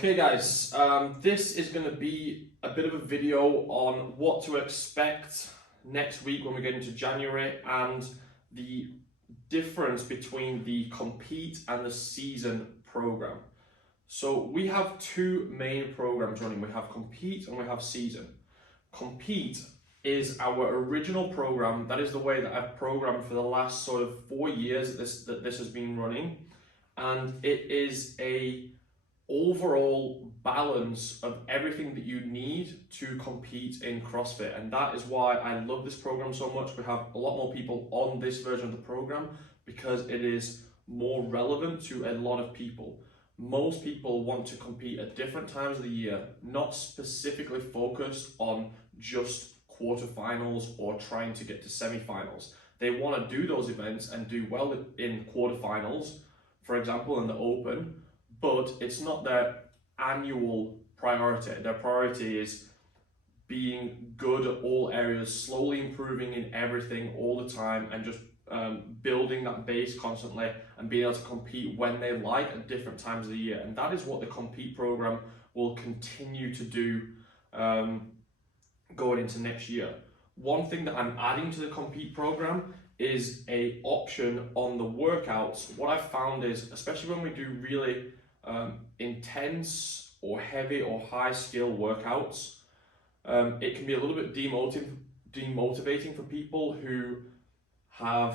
Okay guys, this is going to be a bit of a video on what to expect next week when we get into January and the difference between the compete and the season program. So we have two main programs running. We have compete and we have season. Compete is our original program. That is the way that I've programmed for the last sort of 4 years that this has been running, and it is a overall balance of everything that you need to compete in CrossFit, and that is why I love this program so much. We have a lot more people on this version of the program because it is more relevant to a lot of people. Most people want to compete at different times of the year, not specifically focused on just quarterfinals or trying to get to semifinals. They want to do those events and do well in quarterfinals, for example, in the Open, but it's not their annual priority. Their priority is being good at all areas, slowly improving in everything all the time, and just building that base constantly and being able to compete when they like at different times of the year. And that is what the compete program will continue to do going into next year. One thing that I'm adding to the compete program is a option on the workouts. What I've found is, especially when we do really intense or heavy or high skill workouts, it can be a little bit demotivating for people who are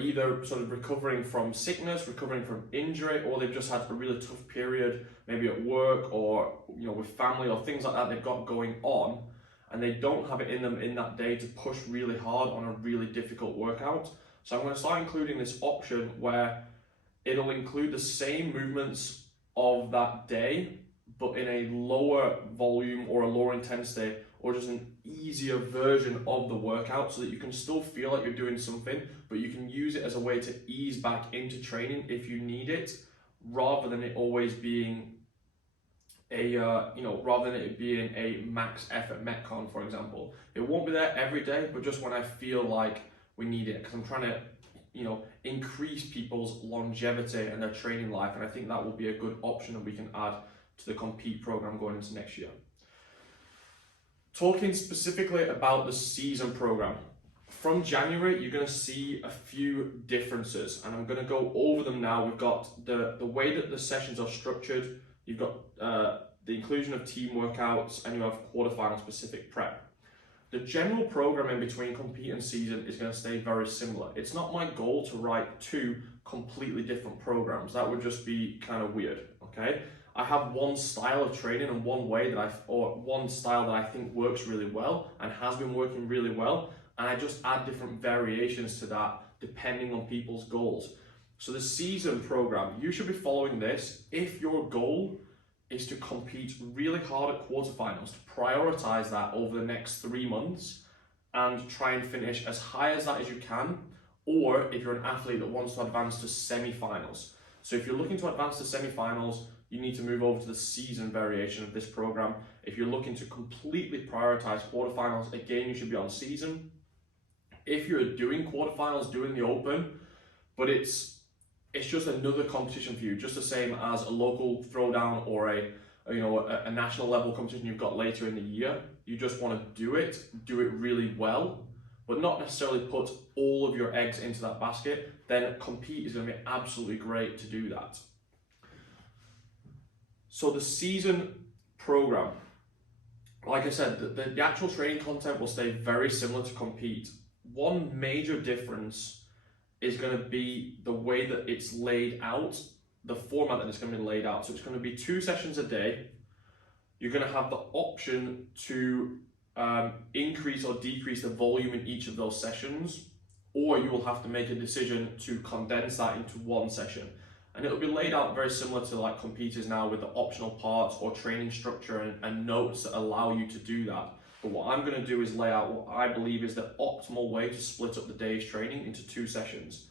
either sort of recovering from sickness, recovering from injury, or they've just had a really tough period, maybe at work or with family or things like that they've got going on, and they don't have it in them in that day to push really hard on a really difficult workout. So I'm going to start including this option where it'll include the same movements of that day, but in a lower volume or a lower intensity, or just an easier version of the workout, so that you can still feel like you're doing something, but you can use it as a way to ease back into training if you need it, rather than it always being rather than it being a max effort Metcon, for example. It won't be there every day, but just when I feel like we need it, because I'm trying to increase people's longevity and their training life, and I think that will be a good option that we can add to the compete program going into next year. Talking specifically about the season program, from January you're going to see a few differences, and I'm going to go over them now. We've got the way that the sessions are structured. You've got the inclusion of team workouts, and you have quarterfinal specific prep. The general program in between compete and season is going to stay very similar. It's not my goal to write two completely different programs. That would just be kind of weird, okay? I have one style of training and one style that I think works really well and has been working really well, and I just add different variations to that depending on people's goals. So the season program, you should be following this if your goal is to compete really hard at quarterfinals, to prioritize that over the next 3 months and try and finish as high as that as you can, or if you're an athlete that wants to advance to semi-finals. So if you're looking to advance to semi-finals, you need to move over to the season variation of this program. If you're looking to completely prioritize quarterfinals, again, you should be on season. If you're doing quarterfinals, doing the Open, but it's just another competition for you, just the same as a local throwdown or a national level competition you've got later in the year. You just want to do it really well, but not necessarily put all of your eggs into that basket. Then compete is going to be absolutely great to do that. So the season program, like I said, the actual training content will stay very similar to compete. One major difference is going to be the way that it's laid out, the format that it's going to be laid out. So it's going to be 2 sessions a day. You're going to have the option to increase or decrease the volume in each of those sessions, or you will have to make a decision to condense that into 1 session. And it'll be laid out very similar to like competitors now, with the optional parts or training structure and notes that allow you to do that. But what I'm going to do is lay out what I believe is the optimal way to split up the day's training into 2 sessions.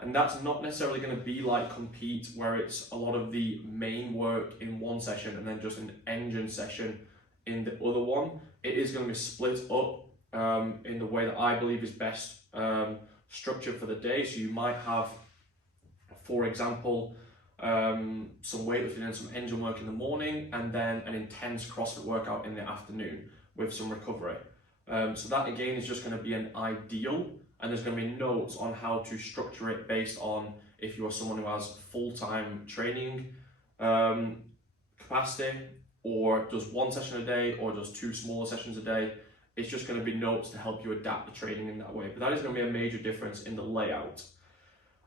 And that's not necessarily going to be like compete, where it's a lot of the main work in 1 session and then just an engine session in the other one. It is going to be split up in the way that I believe is best structured for the day. So you might have, for example, some weightlifting and some engine work in the morning, and then an intense CrossFit workout in the afternoon with some recovery. So that again is just going to be an ideal, and there's going to be notes on how to structure it based on if you are someone who has full-time training capacity, or does one session a day, or does 2 smaller sessions a day. It's just going to be notes to help you adapt the training in that way. But that is going to be a major difference in the layout.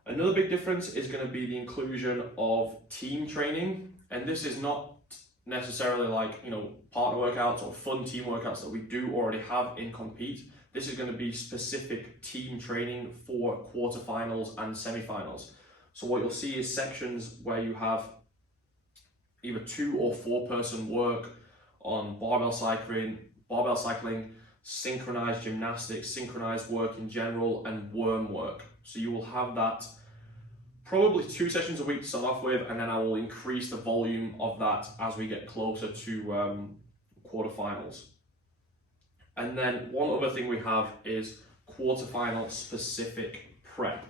Another big difference is going to be the inclusion of team training. And this is not necessarily like, partner workouts or fun team workouts that we do already have in Compete. This is going to be specific team training for quarterfinals and semifinals. So what you'll see is sections where you have either 2 or 4 person work on barbell cycling, synchronized gymnastics, synchronized work in general, and worm work. So you will have that probably 2 sessions a week to start off with, and then I will increase the volume of that as we get closer to quarterfinals. And then one other thing we have is quarterfinal specific prep.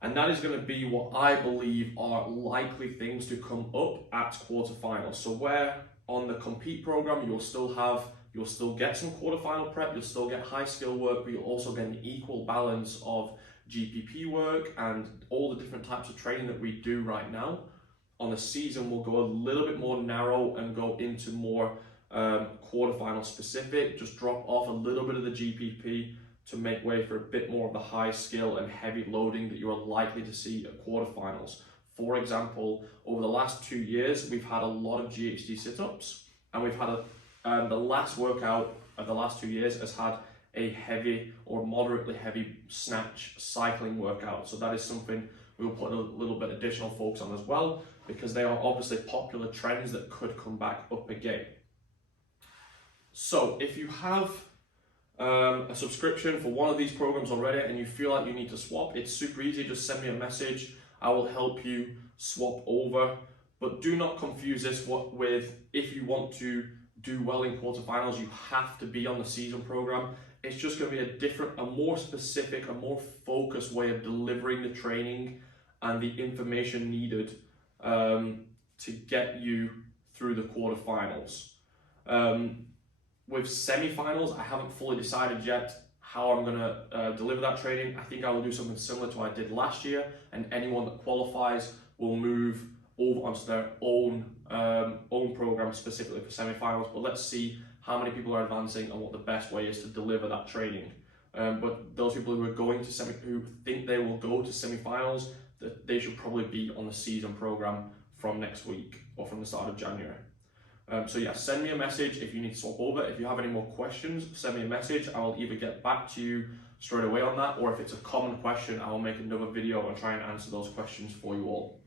And that is going to be what I believe are likely things to come up at quarterfinals. So where on the Compete program you'll still get some quarterfinal prep, you'll still get high skill work, but you'll also get an equal balance of GPP work and all the different types of training that we do right now. On the season, we'll go a little bit more narrow and go into more quarterfinal specific, just drop off a little bit of the GPP to make way for a bit more of the high skill and heavy loading that you are likely to see at quarterfinals. For example, over the last 2 years, we've had a lot of GHD sit-ups, and we've had the last workout of the last 2 years has had a heavy or moderately heavy snatch cycling workout. So that is something we'll put a little bit additional focus on as well, because they are obviously popular trends that could come back up again. So if you have a subscription for one of these programs already and you feel like you need to swap, it's super easy. Just send me a message. I will help you swap over. But do not confuse this with if you want to do well in quarterfinals, you have to be on the season program. It's just going to be a more specific, a more focused way of delivering the training and the information needed to get you through the quarterfinals. With semifinals, I haven't fully decided yet how I'm going to deliver that training. I think I will do something similar to what I did last year, and anyone that qualifies will move over onto their own program specifically for semifinals. But let's see how many people are advancing and what the best way is to deliver that training. But those people who are going to who think they will go to semifinals, that they should probably be on the season program from next week or from the start of January. So yeah, send me a message if you need to swap over. If you have any more questions, send me a message. I will either get back to you straight away on that, or if it's a common question, I will make another video and try and answer those questions for you all.